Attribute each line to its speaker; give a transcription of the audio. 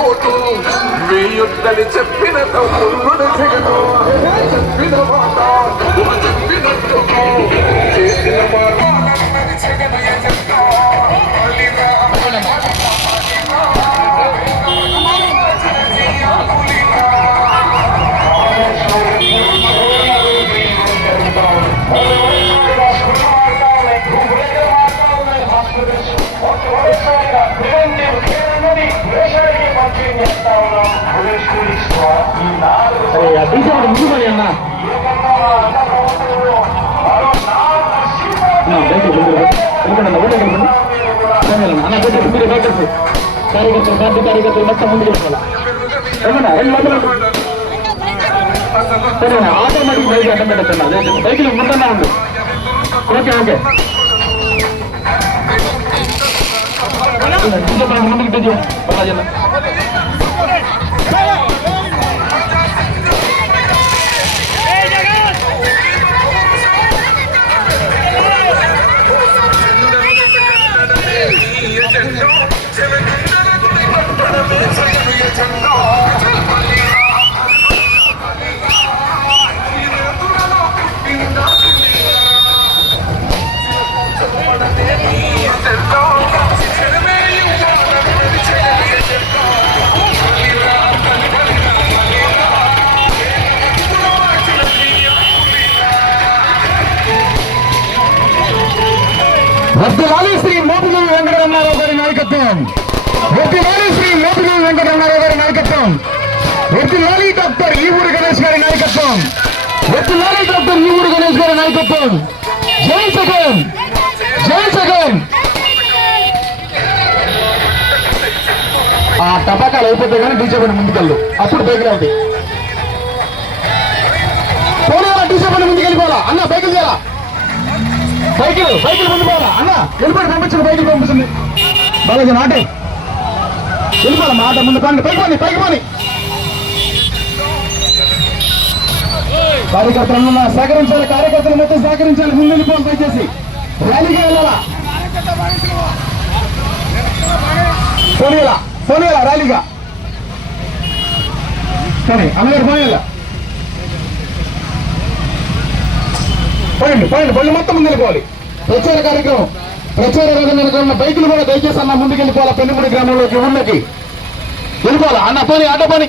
Speaker 1: Vote వేయొద్దని చెప్పిన తమ్ముడు జగను చెప్పిన మాట నువ్వు చెప్పినట్టు చేసిన మాట నన్నది జగను ಕಾರ್ಯಕರ್ತರು ಸಾಧ್ಯ
Speaker 2: ಕಾರ್ಯಕರ್ತರು ಮತ್ತೆ ಮುಂದೆ ಸರಿ ಆಟೋಮೆಟಿಕ್ ಬೈಕ್ ಅಟೆಂಡ್ ಅದೇ ಬೈಕಿನ ಮುಂದೆ ಉಂಟು ಓಕೆ ಓಕೆ. ಮುಂದಕ್ಕೆ ಬಿದ್ದಿದ್ದೀವಿ ಬಹಳ అన్న, బయటికి వర్ధిల్లాలి శ్రీ మోపినూరు వెంకటరమణారావు గారి నాయకత్వం. వర్ధిల్లాలి శ్రీ మోపినూరు వెంకటరమణారావు గారి నాయకత్వం. వర్ధిల్లాలి డాక్టర్ ఈ గణేష్ గారి నాయకత్వం. వర్ధిల్లాలి డాక్టర్ ఈ గణేష్ గారి నాయకత్వం. జై జగన్! జై జగన్! ఆ టపాకాలు అయిపోతే కానీ డీజే బండి ముందుకెళ్ళు. అప్పుడు బైకులు అవుతాయి పోనీ డీజే బండి ముందుకెళ్ళిపోవాలా? అన్న బైకులు చేయాలా సైకిల్ సైకిల్ ముందు పోవాలా అన్న వెళ్ళిపోయి పంపించండి బైకిల్ పంపించండి బాలాజీ నాటే. వెళ్ళిపోవాలి మాట ముందు పండి. పైకి పోని పైకి పోని కార్యకర్తలను సహకరించాలి కార్యకర్తలు మొత్తం సహకరించాలి. ముందు వెళ్ళిపోవాలి దయచేసి. ర్యాలీగా వెళ్ళాలా? పోనీలా పోనీలా ర్యాలీగా. సరే అమ్మగారు పోనీలా ఫైండ్ ఫైండ్ బండి మొత్తం ముందు వెళ్ళిపోవాలి ప్రచార కార్యక్రమం ప్రచార కార్యక్రమం బైకులు కూడా దయచేసి అన్న ముందుకు వెళ్ళిపోవాలి పెళ్ళిపూడి గ్రామంలోకి ఊళ్ళకి. వెళ్ళిపోవాలి? అన్న పని ఆటో పని.